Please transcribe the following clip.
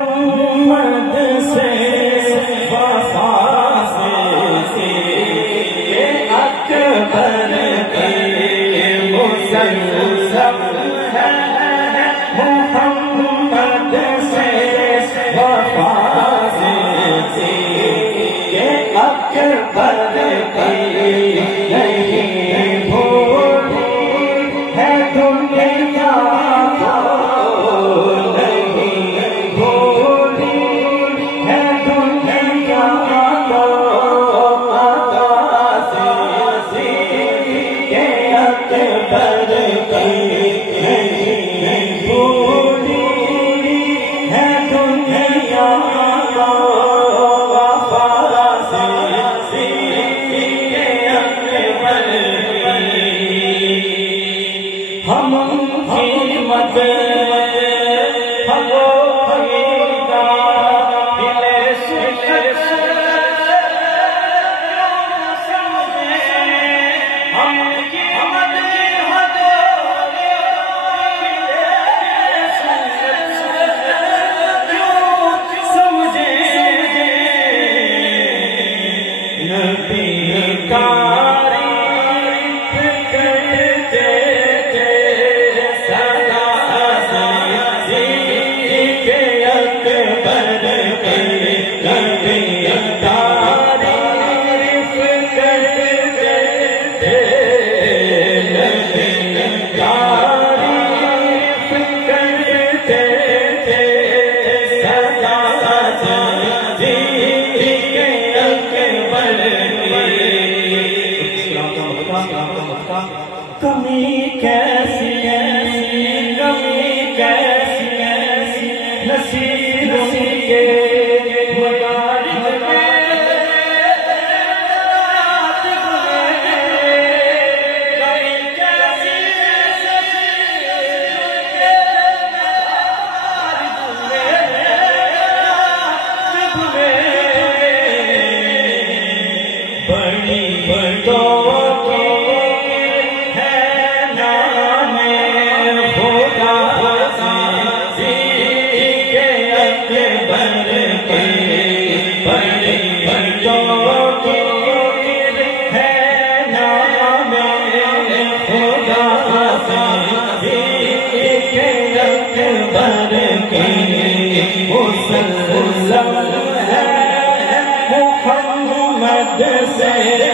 محمد سے وفا سے اکبر کی مسلسل ہے محمد سے وفا سے اکبر کی نہیں بھولی ہے دنیا ہم کی مدد کمی کیسی کمی کیسی نصیب کے محمد سے